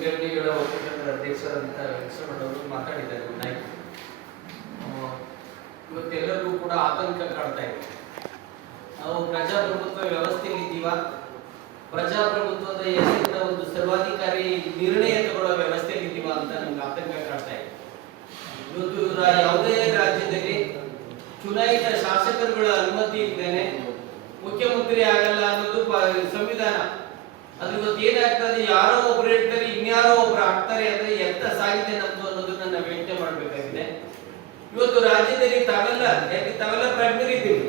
ವಿದ್ಯಾರ್ಥಿಗಳ ಒಕ್ಕೂಟದ ಅಧ್ಯಕ್ಷರಾದಂಥ ವೆಂಕಟರಮಣವರು ಮಾತಾಡಿದ್ದಾರೆ. ನಾಯಕರು ಇವತ್ತೆಲ್ಲರಿಗೂ ಕೂಡ ಆತಂಕ ಕಾಡ್ತಾ ಇದೆ. ನಾವು ಪ್ರಜಾಪ್ರಭುತ್ವ ವ್ಯವಸ್ಥೆಯಲ್ಲಿದ್ದೀವ, ಪ್ರಜಾಪ್ರಭುತ್ವದ ಹೆಸರಿನ ಒಂದು ಸರ್ವಾಧಿಕಾರಿ ನಿರ್ಣಯ ತಗೊಳ್ಳೋ ವ್ಯವಸ್ಥೆಯಲ್ಲಿದ್ದೀವ ಅಂತ ನಮ್ಗೆ ಆತಂಕ ಕಾಡ್ತಾ ಇದೆ. ಇವತ್ತು ಯಾವುದೇ ರಾಜ್ಯದಲ್ಲಿ ಚುನಾಯಿತ ಶಾಸಕರುಗಳ ಅನುಮತಿ ಇದ್ದೇನೆ ಮುಖ್ಯಮಂತ್ರಿ ಆಗಲ್ಲ ಅನ್ನೋದು ಸಂವಿಧಾನ. ಅದು ಇವತ್ತು ಏನಾಗ್ತದೆ, ಯಾರೋ ಒಬ್ರು ಹೇಳ್ತಾರೆ, ಇನ್ಯಾರೋ ಒಬ್ರು ಆಗ್ತಾರೆ ಅಂದ್ರೆ ಎತ್ತ ಸಾಗಿದೆ ನಮ್ದು ಅನ್ನೋದನ್ನ ನಾವು ಯೋಚನೆ ಮಾಡ್ಬೇಕಾಗಿದೆ. ಇವತ್ತು ರಾಜ್ಯದಲ್ಲಿ ತಾವೆಲ್ಲ ಪ್ರಜ್ಞರಿದ್ದೀವಿ,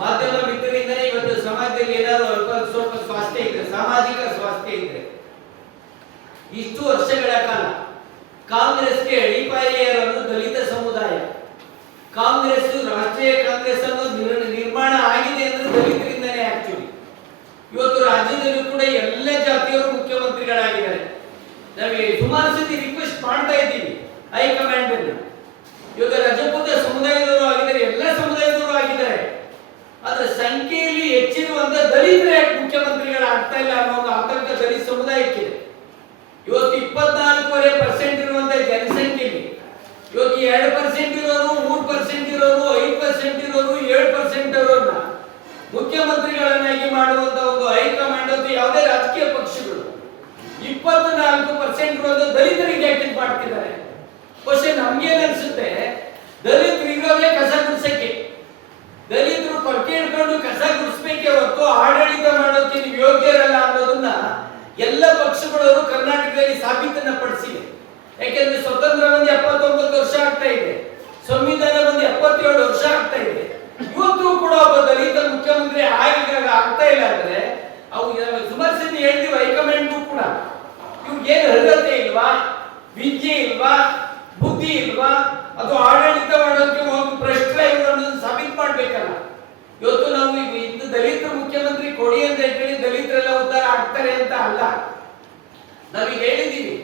ಮಾಧ್ಯಮ ಮಿತ್ರರಿಂದನೇ ಇವತ್ತು ಸಮಾಜದಲ್ಲಿ ಏನಾದ್ರು ಸ್ವಲ್ಪ ಸ್ವಾಸ್ಥ್ಯ ಇದ್ರೆ, ಸಾಮಾಜಿಕ ಸ್ವಾಸ್ಥ್ಯ ಇದ್ರೆ, ಇಷ್ಟು ವರ್ಷಗಳ ಕಾಲ ಕಾಂಗ್ರೆಸ್ಗೆ ಅಡಿಪಾಯವನ್ನು ದಲಿತ ಸಮುದಾಯ, ಕಾಂಗ್ರೆಸ್ ರಾಷ್ಟ್ರೀಯ ಕಾಂಗ್ರೆಸ್ ಅನ್ನೋದು ನಿರ್ಮಾಣ ಆಗಿದೆ ಅಂದ್ರೆ ದಲಿತರಿಂದನೇ. ಆಕ್ಚುಲಿ ಇವತ್ತು ರಾಜ್ಯದಲ್ಲೂ ಕೂಡ ಎಲ್ಲ ಜಾತಿಯವರು ಮುಖ್ಯಮಂತ್ರಿಗಳಾಗಿದ್ದಾರೆ. ನಾವು ಸುಮಾರು ಸತಿ ರಿಕ್ವೆಸ್ಟ್ ಮಾಡ್ತಾ ಇದ್ದೀವಿ ಹೈಕಮಾಂಡ್ ಅನ್ನು. ಇವಾಗ ರಜಪೂತ ಸಮುದಾಯದವರು ಆಗಿದ್ದಾರೆ, ಎಲ್ಲ ಸಮುದಾಯದವರು ಆಗಿದ್ದಾರೆ. ಆದ್ರೆ ಸಂಖ್ಯೆಯಲ್ಲಿ ಹೆಚ್ಚಿರುವಂತ ದಲಿತರು ಯಾಕೆ ಮುಖ್ಯಮಂತ್ರಿಗಳಾಗ್ತಾ ಇಲ್ಲ ಅನ್ನೋ ಒಂದು ಆತಂಕ ದಲಿತ ಸಮುದಾಯಕ್ಕಿದೆ. ಇವತ್ತು 24% ಇರುವಂತ ಜನಸಂಖ್ಯೆಯಲ್ಲಿ ಇವತ್ತು 2% ಇರೋರು, 3% ಇರೋರು, 5% ಇರೋರು, 7% ಇರೋರನ್ನ ಮುಖ್ಯಮಂತ್ರಿಗಳನ್ನಾಗಿ ಮಾಡುವಂತ ಒಂದು ಹೈಕಮಾಂಡ್ ಅಂತ ಯಾವುದೇ ರಾಜಕೀಯ ಪಕ್ಷಗಳು 24% ಇರುವಂತ ದಲಿತರಿಗೆ ಯಾಕೆ ಮಾಡ್ತಿದ್ದಾರೆ? ಕ್ವಶನ್ ನಮ್ಗೇನ್ ಅನ್ಸುತ್ತೆ, ದಲಿತರು ಇರೋದೇ ಕಸ ಗುಡಿಸಕ್ಕೆ, ದಲಿತರು ಪಕ್ಕೆ ಹಿಡ್ಕೊಂಡು ಕಸ ಗುಡಿಸ್ಬೇಕೆ ಹೊರತು ಆಡಳಿತ ಮಾಡೋಕೆ ನೀವು ಯೋಗ್ಯರಲ್ಲ ಅನ್ನೋದನ್ನ ಎಲ್ಲ ಪಕ್ಷಗಳವರು ಕರ್ನಾಟಕದಲ್ಲಿ ಸಾಬೀತನ್ನ ಪಡಿಸಿವೆ. ಯಾಕೆಂದ್ರೆ ಸ್ವತಂತ್ರ ಬಂದು 79 ವರ್ಷ ಆಗ್ತಾ ಇದೆ, ಸಂವಿಧಾನ ಬಂದು 77 ವರ್ಷ ಆಗ್ತಾ ಇದೆ. ಇವತ್ತು ಕೂಡ ಒಬ್ಬ ದಲಿತ ಮುಖ್ಯಮಂತ್ರಿ ಆಗ್ತಾ ಇಲ್ಲ ಅಂದ್ರೆ ಅವು ಸುಮಾರು ಸತಿ ಹೇಳ್ತೀವಿ ಹೈಕಮಾಂಡ್ಗೂ ಕೂಡ, ಇವ್ರಿಗೆ ಏನು ಅರ್ಹತೆ ಇಲ್ವಾ, ವಿದ್ಯೆ ಇಲ್ವಾ, ಬುದ್ಧಿ ಇಲ್ವಾ, ಅದು ಆಡಳಿತ ಮಾಡೋಕೆ ಒಂದು ಪ್ರಶ್ನೆ ಅನ್ನೋದನ್ನ ಸಾಬೀತು ಮಾಡ್ಬೇಕಲ್ಲ. ಇವತ್ತು ನಾವು ಇಂದು ದಲಿತರು ಮುಖ್ಯಮಂತ್ರಿ ಕೊಡಿ ಅಂತ ಹೇಳಿ ದಲಿತರೆಲ್ಲ ಉದ್ಧಾರ ಆಗ್ತಾರೆ ಅಂತ ಅಲ್ಲ. ನಾವೀಗ ಹೇಳಿದೀವಿ,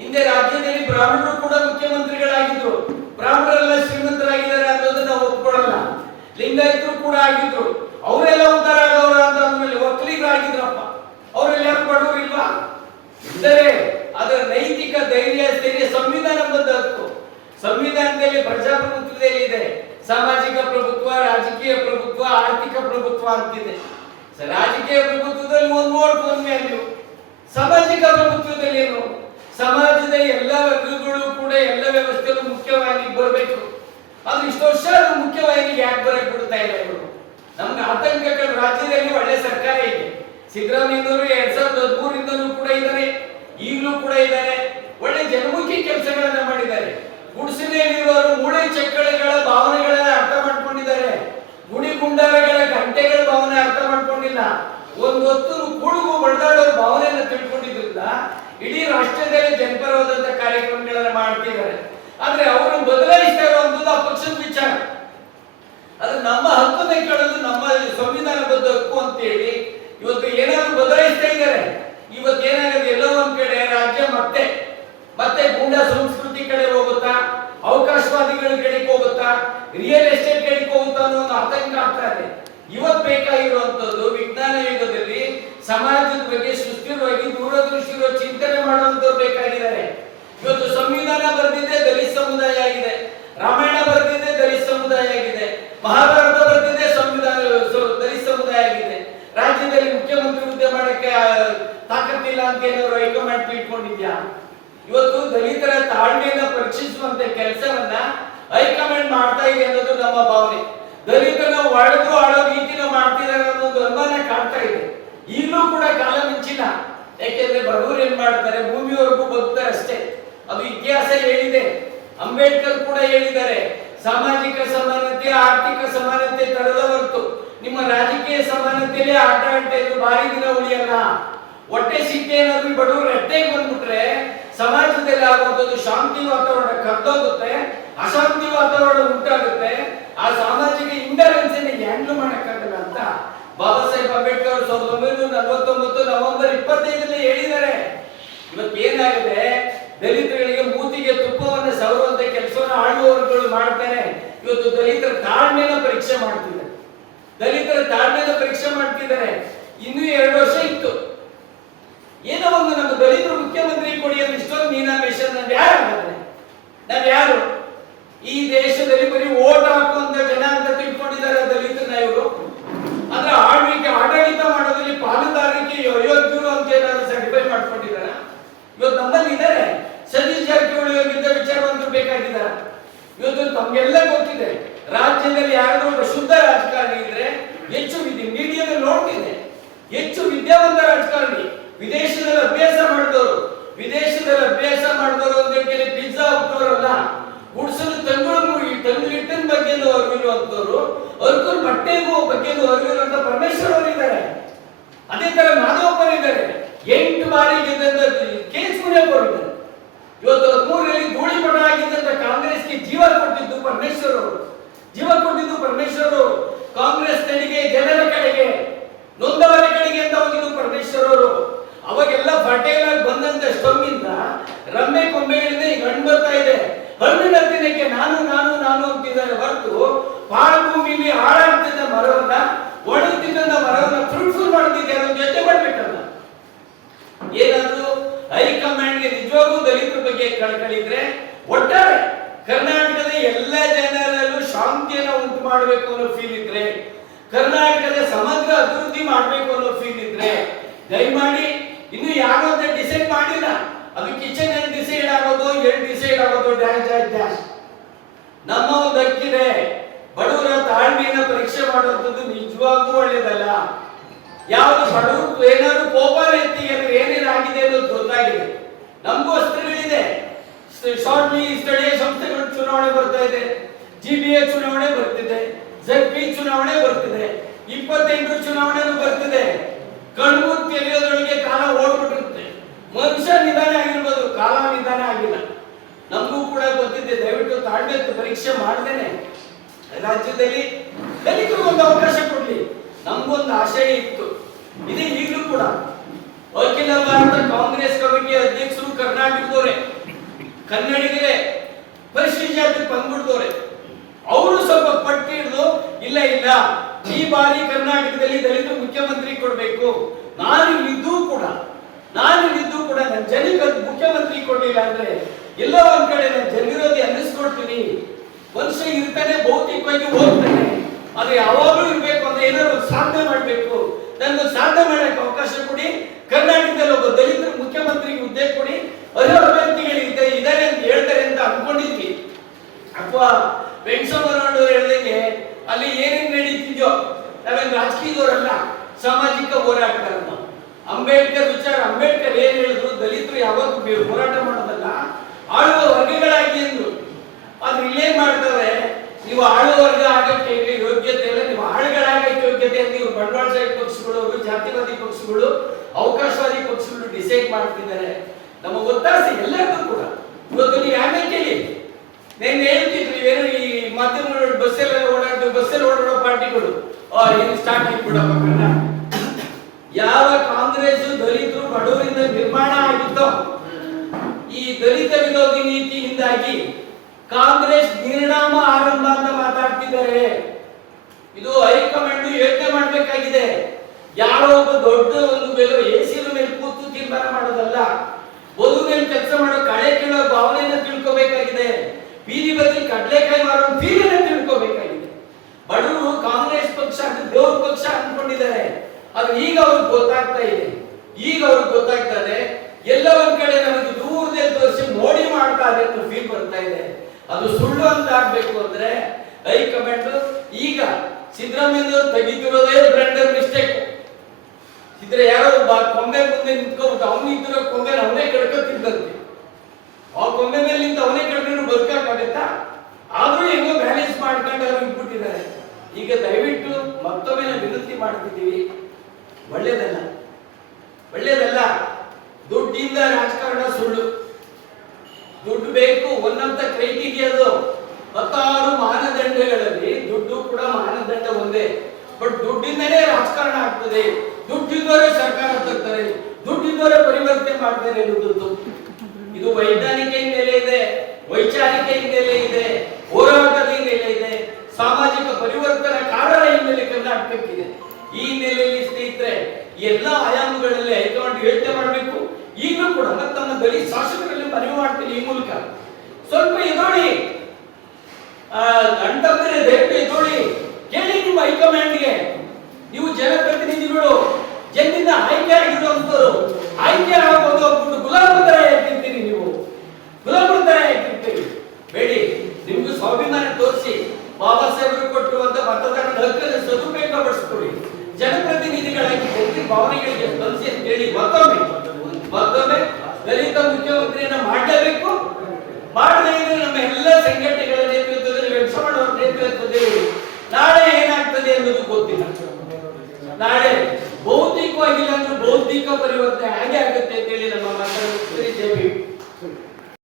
ಹಿಂದೆ ರಾಜ್ಯದಲ್ಲಿ ಬ್ರಾಹ್ಮಣರು ಕೂಡ ಮುಖ್ಯಮಂತ್ರಿಗಳಾಗಿದ್ರು, ಬ್ರಾಹ್ಮಣರೆಲ್ಲ ಶ್ರೀಮಂತರಾಗಿದ್ದಾರೆ ಅನ್ನೋದನ್ನ ನಾವು ಒಪ್ಕೊಳ್ಳಲ್ಲ. ಲಿಂಗಾಯತರು ಕೂಡ ಆಗಿದ್ರು, ಅವರೆಲ್ಲ ಉದ್ಧಾರ ಆಗೋರು ಅಂತ ಅಂದ್ಮೇಲೆ ಒಕ್ಕಲಿಗರಾಗಿದ್ರಪ್ಪ, ಅವರೆಲ್ಲ ಯಾರು ಬಡವರು ಇಲ್ವಾ? ಇದ್ದರೆ ಅದರ ನೈತಿಕ ಧೈರ್ಯ ಸ್ಥೈರ್ಯ ಸಂವಿಧಾನಬದ್ಧ ಹಕ್ಕು. ಸಂವಿಧಾನದಲ್ಲಿ ಪ್ರಜಾಪ್ರಭುತ್ವದಲ್ಲಿ ಇದೆ ಸಾಮಾಜಿಕ ಪ್ರಭುತ್ವ, ರಾಜಕೀಯ ಪ್ರಭುತ್ವ, ಆರ್ಥಿಕ ಪ್ರಭುತ್ವ ಅಂತಿದೆ. ರಾಜಕೀಯ ಪ್ರಭುತ್ವದಲ್ಲಿ ಒಂದು ವೋಟ್ ಒಂದು ವ್ಯಾಲ್ಯೂ, ಸಾಮಾಜಿಕ ಪ್ರಭುತ್ವದಲ್ಲಿ ಏನು, ಸಮಾಜದ ಎಲ್ಲ ವರ್ಗಗಳು ಕೂಡ ಎಲ್ಲ ವ್ಯವಸ್ಥೆಗಳು ಮುಖ್ಯವಾಗಿ ಬರಬೇಕು. ಅದು ಇಷ್ಟು ವರ್ಷ ಮುಖ್ಯವಾಗಿ ಯಾಕೆ ಬರಕ್ ಬಿಡ್ತಾ ಇಲ್ಲ ಇವರು? ನಮ್ಗೆ ಆತಂಕಗಳು. ರಾಜ್ಯದಲ್ಲಿ ಒಳ್ಳೆ ಸರ್ಕಾರ ಇದೆ, ಸಿದ್ದರಾಮಯ್ಯನವರು 2013 ಕೂಡ ಇದ್ದಾರೆ, ಈಗಲೂ ಕೂಡ ಇದ್ದಾರೆ, ಒಳ್ಳೆ ಜನಮುಖಿ ಕೆಲಸಗಳನ್ನ ಮಾಡಿದ್ದಾರೆ. ಗುಡಿಸಲಿರುವವರು ಮೂಳೆ ಚಕ್ಕಳೆಗಳ ಭಾವನೆಗಳನ್ನ ಅರ್ಥ ಮಾಡ್ಕೊಂಡಿದ್ದಾರೆ, ಗುಡಿ ಗುಂಡಾರಗಳ ಗಂಟೆಗಳ ಭಾವನೆ ಅರ್ಥ ಮಾಡ್ಕೊಂಡಿಲ್ಲ. ಒಂದು ಹೊತ್ತು ಕೂಡುಗು ಬಡದಾಡೋರ ಭಾವನೆಯನ್ನ ತಿಳ್ಕೊಂಡಿದ್ರಿಂದ ಇಡೀ ರಾಷ್ಟ್ರದಲ್ಲಿ ಜನಪರವಾದಂತ ಕಾರ್ಯಕ್ರಮಗಳನ್ನ ಮಾಡ್ತಿದ್ದಾರೆ. ಆದ್ರೆ ಅವರು ಬದಲಾಯಿಸ್ತಾ ಇರುವಂತದ್ದು ಆ ಪಕ್ಷದ ವಿಚಾರ. ಅದು ನಮ್ಮ ಹಕ್ಕನ್ನ ಕೇಳೋದು ನಮ್ಮ ಸಂವಿಧಾನಬದ್ಧ ಹಕ್ಕು ಅಂತ ಹೇಳಿ ಇವತ್ತು ಏನಾದ್ರು ಬದಲಾಯಿಸ್ತಾ ಇದ್ದಾರೆ. ಇವತ್ತು ಏನಾಗುತ್ತೆ, ಎಲ್ಲೋ ಒಂದ್ ಕಡೆ ರಾಜ್ಯ ಮತ್ತೆ ಗೂಂಡಾ ಸಂಸ್ಕೃತಿ ಕಡೆ ಹೋಗುತ್ತಾ, ಅವಕಾಶವಾದಿಗಳ ಕಡೆಗೆ ಹೋಗುತ್ತಾ, ರಿಯಲ್ ಎಸ್ಟೇಟ್ ಕಡೆಗೆ ಹೋಗುತ್ತಾ ಅನ್ನೋ ಒಂದು ಆತಂಕ ಆಗ್ತಾ ಇದೆ. ಇವತ್ತು ಬೇಕಾಗಿರುವಂತದ್ದು ವಿಜ್ಞಾನ ಯುಗದಲ್ಲಿ ಸಮಾಜದ ಬಗ್ಗೆ ಸುಸ್ಥಿರವಾಗಿ ದೂರದೃಷ್ಟಿ ಇರೋ ಚಿಂತನೆ ಮಾಡುವಂತವ್ರು ಬೇಕಾಗಿದ್ದಾರೆ. ಇವತ್ತು ಸಂವಿಧಾನ ಬರೆದಿದ್ದೆ ದಲಿತ ಸಮುದಾಯ ಆಗಿದೆ, ರಾಮಾಯಣ ಬರೆದಿದ್ದೆ ದಲಿತ ಸಮುದಾಯ ಆಗಿದೆ, ಮಹಾಭಾರತ ಬರೆದಿದ್ದೆ ದಲಿತ ಸಮುದಾಯ ಆಗಿದೆ. ರಾಜ್ಯದಲ್ಲಿ ಮುಖ್ಯಮಂತ್ರಿ ಹುದ್ದೆ ಮಾಡಕ್ಕೆ ತಾಕತ್ತಿಲ್ಲ ಅಂತ ಏನಾದ್ರು ಹೈಕಮಾಂಡ್ ತಿಳ್ಕೊಂಡಿದ್ಯಾ? ಇವತ್ತು ದಲಿತರ ತಾಳ್ಮೆಯನ್ನ ಪರೀಕ್ಷಿಸುವಂತ ಕೆಲಸವನ್ನ ಹೈಕಮಾಂಡ್ ಮಾಡ್ತಾ ಇದೆ ಅನ್ನೋದು ನಮ್ಮ ಭಾವನೆ. ದಲಿತರನ್ನ ಒಡೆದು ಆಳೋ ರೀತಿನ ಮಾಡ್ತಿದ್ದಾರೆ ಅನ್ನೋದು ಅನುಮಾನ ಕಾಡ್ತಾ ಇದೆ. ಈಗಲೂ ಕೂಡ ಕಾಲ ಮಿಂಚಿನ, ಯಾಕೆಂದ್ರೆ ಬಡವರು ಏನ್ ಮಾಡ್ತಾರೆ, ಭೂಮಿಯವರೆಗೂ ಬದುಕ್ತಾರೆ ಅಷ್ಟೇ. ಅದು ಇತಿಹಾಸ ಹೇಳಿದೆ, ಅಂಬೇಡ್ಕರ್ ಕೂಡ ಹೇಳಿದ್ದಾರೆ, ಸಾಮಾಜಿಕ ಸಮಾನತೆ, ಆರ್ಥಿಕ ಸಮಾನತೆ ತರದ ಹೊರತು ನಿಮ್ಮ ರಾಜಕೀಯ ಸಮಾನತೆಯಲ್ಲಿ ಆಟ ಇದು ಭಾರಿ ದಿನ ಉಳಿಯಲ್ಲ. ಹೊಟ್ಟೆ ಸಿಕ್ಕಿ ಏನಾದ್ರು ಬಡವರು ರಟ್ಟೆಗೆ ಬಂದ್ಬಿಟ್ರೆ ಸಮಾಜದಲ್ಲಿ ಆಗುವಂಥದ್ದು ಶಾಂತಿ ವಾತಾವರಣ ಕದ್ದೋಗುತ್ತೆ, ಅಶಾಂತಿ ವಾತಾವರಣ ಉಂಟಾಗುತ್ತೆ. ಆ ಸಾಮಾಜಿಕ ಇಂಬ್ಯಾಲೆನ್ಸ್ ಹ್ಯಾಂಡಲ್ ಮಾಡಕ್ಕಾಗಲ್ಲ ಅಂತ ಬಾಬಾ ಸಾಹೇಬ್ ಅಂಬೇಡ್ಕರ್ 1949 ನವೆಂಬರ್ 25 ಹೇಳಿದ್ದಾರೆ. ಇವತ್ತು ಏನಾಗಿದೆ, ದಲಿತರಿಗೆ ಮೂತಿಗೆ ತುಪ್ಪವನ್ನು ಸವರುವಂತ ಕೆಲಸವನ್ನು ಆಳುವವರುಗಳು ಮಾಡ್ತಾರೆ. ಇವತ್ತು ದಲಿತರ ತಾಳ್ಮೆನ ಪರೀಕ್ಷೆ ಮಾಡ್ತಿದ್ದಾರೆ, ಇನ್ನೂ 2 ವರ್ಷ ಇತ್ತು, ಏನೋ ಒಂದು ನಮ್ಮ ದಲಿತರು ಮುಖ್ಯಮಂತ್ರಿ ಕೊಡಿ ನಮ್ಮಲ್ಲಿ ಇದ್ದಾರೆ. ಸತೀಶ್ ಜಾರಕಿಹೊಳಿ ಅವರಿಗಿಂತ ವಿಚಾರವಂತರು ಬೇಕಾಗಿದ್ದಾರೆ. ಇವತ್ತು ತಮ್ಗೆಲ್ಲ ಗೊತ್ತಿದೆ, ರಾಜ್ಯದಲ್ಲಿ ಯಾರಾದ್ರೂ ಶುದ್ಧ ರಾಜಕಾರಣಿ ಇದ್ರೆ ಹೆಚ್ಚು ಮೀಡಿಯಾದಲ್ಲಿ ನೋಡ್ತಿದೆ, ಹೆಚ್ಚು ವಿದ್ಯಾವಂತ ರಾಜಕಾರಣಿ, ವಿದೇಶದಲ್ಲಿ ಅಭ್ಯಾಸ ಮಾಡಿದವರು ಅಂತ ಹೇಳಿ ಪಿಜ್ಜಾ ಹೋಗ್ತವ್ರಲ್ಲ, ಗುಡಿಸಲು ತಂಗಳು ಹಿಟ್ಟಿನ ಬಗ್ಗೆ ಅರಿವಿರುವಂತವ್ರು, ಅರ್ಕೂಲ್ ಬಟ್ಟೆಗೂ ಬಗ್ಗೆ ಅರಿವಿರುವಂತ ಪರಮೇಶ್ವರ್ ಅವರಿದ್ದಾರೆ. ಅದೇ ತರ ಮಾಧವಪ್ಪರ್ ಇದ್ದಾರೆ, 8 ಬಾರಿ ಗೆದ್ದಂತ KS ಮುನಿಯಪ್ಪ ಅವರಿದ್ದಾರೆ. ಇವತ್ತು 13ರಲ್ಲಿ ಧೂಳಿಪಟ ಆಗಿದ್ದಂತ ಕಾಂಗ್ರೆಸ್ಗೆ ಜೀವ ಕೊಟ್ಟಿದ್ದು ಪರಮೇಶ್ವರ್ ಅವರು. ಕಾಂಗ್ರೆಸ್ ಕಡೆಗೆ, ಜನರ ಕಡೆಗೆ, ನೊಂದವರ ಕಡೆಗೆ ಅಂತ ಹೋಗಿದ್ದು ಪರಮೇಶ್ವರ್ ಅವರು. ಅವಾಗೆಲ್ಲ ಪಟೇಲ್ ಬಂದಂತ ಸ್ಟಮ್ಮಿಂದ ರಮ್ಮೆ ಕೊಂಬೆಗಳಿಂದ ಈಗ ಹಣ್ಣು ಬರ್ತಾ ಇದೆ. ಹಣ್ಣಿನ ದಿನಕ್ಕೆ ನಾನು ಅಂತಿದ್ದಾರೆ ಹೊರತು ಪಾಳಭೂಮಿಲಿ ಹಾಳಾಗ್ತಿದ್ದ ಮರವನ್ನ, ಒಣಗ್ತಿದ್ದ ಮರವನ್ನ ಫ್ರೂಟ್ಫುಲ್ ಮಾಡ್ತಿದ್ದಾರೆ. ಅದನ್ನ ಜೊತೆ ಮಾಡ್ಬೇಕಲ್ಲ. ಏನಾದ್ರು ಹೈಕಮಾಂಡ್ಗೆ ನಿಜವಾಗೂ ದಲಿತರ ಬಗ್ಗೆ ಕಳ್ಕಳಿದ್ರೆ ಒಟ್ಟಾರೆ ಕರ್ನಾಟಕದ ಎಲ್ಲ ಜನರಲ್ಲೂ ಶಾಂತಿಯನ್ನು ಉಂಟು ಮಾಡಬೇಕು ಅನ್ನೋ ಫೀಲ್ ಇದ್ರೆ, ಕರ್ನಾಟಕದ ಸಮಗ್ರ ಅಭಿವೃದ್ಧಿ ಮಾಡಬೇಕು ಅನ್ನೋ ಫೀಲ್ ಇದ್ರೆ, ದಯಮಾಡಿ ಇನ್ನು ಯಾರು ಅಂತ ಡಿಸೈಡ್ ಮಾಡಿಲ್ಲ. ಅದು ಕಿಚನ್ ಅಲ್ಲಿ ಡಿಸೈಡ್ ಆಗೋದು, ಎಲ್ಲಿ ಡಿಸೈಡ್ ಆಗೋದು, ಡ್ಯಾಶ್ ನಮ್ಮ ಒಂದು ಹಕ್ಕಿದೆ. ಬಡವರ ತಾಳ್ಮೆಯನ್ನ ಪರೀಕ್ಷೆ ಮಾಡುವಂಥದ್ದು ನಿಜವಾಗೂ ಒಳ್ಳೇದಲ್ಲ. ಯಾವುದು ಬಡವರು ಏನಾದ್ರು ಕೋಪಾಲ ಎತ್ತಿ ಏನೇನಾಗಿದೆ ಅನ್ನೋದು ಗೊತ್ತಾಗಿದೆ. ನಮಗೂ ಅಸ್ತ್ರಗಳಿದೆ. ಸ್ಥಳೀಯ ಸಂಸ್ಥೆಗಳ ಚುನಾವಣೆ ಬರ್ತಾ ಇದೆ, GBA ಚುನಾವಣೆ ಬರ್ತಿದೆ, ZP ಚುನಾವಣೆ ಬರ್ತಿದೆ, 28 ಚುನಾವಣೆ ಬರ್ತಿದೆ. ಕಣ್ಣು ತೆರೆಯೋದ್ರೊಳಗೆ ಕಾಲ ಓಡ್ಬಿಟ್ಟಿರುತ್ತೆ. ಮನುಷ್ಯ ನಿಧಾನ ಆಗಿರ್ಬೋದು, ಕಾಲ ನಿಧಾನ ಆಗಿಲ್ಲ. ನಮಗೂ ಕೂಡ ಗೊತ್ತಿದೆ. ದಯವಿಟ್ಟು ತಾಳ್ಮೆ ಪರೀಕ್ಷೆ ಮಾಡ್ದೇನೆ ರಾಜ್ಯದಲ್ಲಿ ದಲಿತರಿಗೊಂದು ಅವಕಾಶ ಕೊಡ್ಲಿ. ನಮಗೊಂದು ಆಶಯ ಇತ್ತು, ಇದೇ ಈಗಲೂ ಕೂಡ. ಅಖಿಲ ಭಾರತ ಕಾಂಗ್ರೆಸ್ ಕಮಿಟಿ ಅಧ್ಯಕ್ಷರು ಕರ್ನಾಟಕದವರೇ, ಕನ್ನಡಿಗರೇ, ಪರಿಶಿಷ್ಟ ಜಾತಿ ಪಂಗಡದವರೇ. ಅವರು ಸ್ವಲ್ಪ ಪಟ್ಟಿ ಹಿಡಿದು ಇಲ್ಲ ಈ ಬಾರಿ ಕರ್ನಾಟಕದಲ್ಲಿ ದಲಿತ ಮುಖ್ಯಮಂತ್ರಿ ಕೊಡಬೇಕು. ನಾನು ಇದ್ದು ಕೂಡ ನನ್ನ ಜನಕ್ಕೆ ಮುಖ್ಯಮಂತ್ರಿ ಕೊಡ್ಲಿಲ್ಲ ಅಂದ್ರೆ ಎಲ್ಲ ಒಂದ್ ಕಡೆ ನಾನು ಜನವಿರೋಧಿ ಅನ್ನಿಸ್ಕೊಡ್ತೀನಿ. ಮನುಷ್ಯ ಇರ್ತಾನೆ, ಭೌತಿಕವಾಗಿ ಹೋಗ್ತಾನೆ, ಆದ್ರೆ ಯಾವಾಗಲೂ ಇರ್ಬೇಕು ಅಂದ್ರೆ ಏನಾದ್ರು ಸಾಧನೆ ಮಾಡ್ಬೇಕು. ನನಗೊಂದು ಸಾಧನೆ ಮಾಡಕ್ಕೆ ಅವಕಾಶ ಕೊಡಿ. ಕರ್ನಾಟಕದಲ್ಲಿ ಒಬ್ಬ ದಲಿತರ ಮುಖ್ಯಮಂತ್ರಿಗೆ ಹುದ್ದೆ ಕೊಡಿ. ಅಭ್ಯರ್ಥಿಗಳು ಇದ್ದಾರೆ ಅಂತ ಹೇಳ್ತಾರೆ ಅಂತ ಅನ್ಕೊಂಡಿದ್ವಿ. ಅಥವಾ ವೆಂಕಟೇಶ್ವರನವರು ಹೇಳ್ದಂಗೆ ಅಲ್ಲಿ ಏನೇನು ನಡೀತಿದ್ಯೋ, ನಾವೇನು ರಾಜಕೀಯದವರಲ್ಲ, ಸಾಮಾಜಿಕ ಹೋರಾಟಗಾರರು. ಅಂಬೇಡ್ಕರ್ ಏನ್ ಹೇಳಿದ್ರು, ದಲಿತರು ಯಾವತ್ತೂ ಹೋರಾಟ ಮಾಡೋದಲ್ಲ, ಆಳುವ ವರ್ಗಗಳಾಗಿ ಅಂದ್ರು. ಆದ್ರೆ ಇಲ್ಲೇನ್ ಮಾಡ್ತಾರೆ, ನೀವು ಆಳುವ ವರ್ಗ ಆಗಕ್ಕೆ ಯೋಗ್ಯತೆ ಇಲ್ಲ, ನೀವು ಆಳುಗಳಾಗಕ್ಕೆ ಯೋಗ್ಯತೆ ಅಂತ ಇವರು ಬಂಡವಾಳಶಾಹಿ ಪಕ್ಷಗಳು, ಜಾತಿವಾದಿ ಪಕ್ಷಗಳು, ಅವಕಾಶವಾದಿ ಪಕ್ಷಗಳು ಡಿಸೈಡ್ ಮಾಡ್ತಿದ್ದಾರೆ. ನಮ್ಮ ಒತ್ತಾಸೆ ಎಲ್ಲರಿಗೂ ಕೂಡ. ಇವತ್ತು ನೀವು ಯಾಕೆ ಕೇಳಿ, నేను ಹೇಳ್ತಿದ್ರು ಏನು ಈ ಮಾಧ್ಯಮಗಳು ಬಸ್ಸಲ್ಲಿ ಓಡಾಡೋ ಪಾರ್ಟಿಗಳು ಏನು ಸ್ಟಾರ್ಟ್ ಆಗಿಬಿಡಪ್ಪ. ಯಾವ ಕಾಂಗ್ರೆಸ್ ದಲಿತರು ಬಡವರಿಂದ ನಿರ್ಮಾಣ ಆಗಿತ್ತೋ, ಈ ದಲಿತ ವಿರೋಧಿ ನೀತಿಯಿಂದಾಗಿ ಕಾಂಗ್ರೆಸ್ ನಿರ್ನಾಮ ಆರಂಭ ಅಂತ ಮಾತಾಡ್ತಿದ್ದಾರೆ. ಇದು ಹೈಕಮಾಂಡ್ ಯೋಚನೆ ಮಾಡಬೇಕಾಗಿದೆ. ಯಾರೋ ಒಬ್ಬ ದೊಡ್ಡ ಒಂದು ಬೆಲೆ ಎಸಿಯ ಮೇಲೆ ಕೂತು ತೀರ್ಮಾನ ಮಾಡೋದಲ್ಲ, ಬದುಕಿನಲ್ಲಿ ಕೆಲಸ ಮಾಡೋ ಕಳೆ ಕೀಳೋ ಭಾವನೆಯನ್ನ ತಿಳ್ಕೋಬೇಕಾಗಿದೆ. ಬೀದಿ ಬದಿ ಕಡ್ಲೆಕಾಯಿ ಮಾರೋ ಫೀಲನ್ನ ತಿಳ್ಕೋಬೇಕಾಗಿದೆ. ಬಡವರು ಕಾಂಗ್ರೆಸ್ ಪಕ್ಷ ಅಂತ ದೇವ್ರ ಪಕ್ಷ ಅನ್ಕೊಂಡಿದ್ದಾರೆ. ಅದು ಈಗ ಅವ್ರಿಗೆ ಗೊತ್ತಾಗ್ತಾ ಇದೆ. ಎಲ್ಲ ಒಂದ್ ಕಡೆ ನಮಗೆ ದೂರದಲ್ಲಿ ತೋರಿಸಿ ಮೋಡಿ ಮಾಡ್ತಾ ಇದೆ ಅಂತ ಫೀಲ್ ಬರ್ತಾ ಇದೆ. ಅದು ಸುಳ್ಳು ಅಂತ ಆಗ್ಬೇಕು ಅಂದ್ರೆ ಹೈಕಮಾಂಡ್ ಈಗ ಸಿದ್ದರಾಮಯ್ಯ ತೆಗಿತಿರೋದೇ ಬ್ಲೆಂಡರ್ ಮಿಸ್ಟೇಕ್. ಇದ್ರೆ ಯಾರೋ ಕೊಂಬೆ ಮುಂದೆ ನಿಂತ್ಕೊಂಡ್ಬಿಟ್ಟು ಅವನು ಇದ್ದಿರೋ ಕೊಂಬೆ ಅವನೇ ಕಡ್ಕೊತಿದ್ದಂತೆ. ಆ ಕೊಂಬೆ ಮೇಲೆ ನಿಂತು ಅವನೇ ಕಡ್ಕೊಂಡು ಬದುಕಾಗತ್ತಾ? ಆದ್ರೂ ಹೆಂಗೋ ಬ್ಯಾಲೆನ್ಸ್ ಮಾಡ್ಕೊಂಡು ಅವ್ರು ಇಟ್ಬಿಟ್ಟಿದ್ದಾರೆ. ಈಗ ದಯವಿಟ್ಟು ಮತ್ತೊಮ್ಮೆ ವಿನಂತಿ ಮಾಡ್ತಿದ್ದೀವಿ, ಒಳ್ಳೇದಲ್ಲ. ದುಡ್ಡಿಂದ ರಾಜಕಾರಣ ಸುಳ್ಳು. ದುಡ್ಡು ಬೇಕು, ಒಂದಂತ ಕ್ರೈಟೀರಿಯಾ ಅದು. 16 ಮಾನದಂಡಗಳಲ್ಲಿ ದುಡ್ಡು ಕೂಡ ಮಾನದಂಡ ಒಂದೇ. ಬಟ್ ದುಡ್ಡಿಂದಲೇ ರಾಜಕಾರಣ ಆಗ್ತದೆ. ದುಡ್ಡಿದ್ದವರೇ ಸರ್ಕಾರ ತರ್ತಾರೆ, ದುಡ್ಡಿದ್ದವರೇ ಪರಿವರ್ತನೆ ಮಾಡ್ತಾರೆ ಅನ್ನೋದು. ಇದು ವೈಜ್ಞಾನಿಕ ಹಿನ್ನೆಲೆ ಇದೆ, ವೈಚಾರಿಕ ಹಿನ್ನೆಲೆ ಇದೆ, ಹೋರಾಟದ ಹಿನ್ನೆಲೆ ಇದೆ, ಸಾಮಾಜಿಕ ಪರಿವರ್ತನಕಾರರ ಹಿನ್ನೆಲೆ ಕರ್ನಾಟಕಕ್ಕಿದೆ. ಈ ಹಿನ್ನೆಲೆಯಲ್ಲಿ ಸ್ನೇಹಿತರೆ ಎಲ್ಲ ಆಯಾಮಗಳಲ್ಲಿ ಹೈಕಮಾಂಡ್ ಯೋಚನೆ ಮಾಡಬೇಕು. ಈಗಲೂ ಕೂಡ ತಮ್ಮ ದಲಿತ ಶಾಸಕರಲ್ಲಿ ಮನವಿ ಮಾಡ್ತೀನಿ ಈ ಮೂಲಕ, ಸ್ವಲ್ಪ ಎದೋಳಿ, ಅಂಟಂದ್ರೆ ದಯವಿಟ್ಟು ಎದೋಳಿ, ಕೇಳಿ ನಿಮ್ಮ ಹೈಕಮಾಂಡ್ಗೆ. ನೀವು ಜನಪ್ರತಿನಿಧಿಗಳು, ಜನರಿಂದ ಆಯ್ಕೆ ಆಗಿರುವಂತವರು, ಆಯ್ಕೆ ಆಗೋದು ಗುಲಾಬಿ ತರ ಹೇಳ್ತಿದ್ದೀರಿ. ಭಾವನೆಗಳಿಗೆ ಸ್ಪಂದಿಸಿ ಅಂತ ಹೇಳಿ ಮತ್ತೊಮ್ಮೆ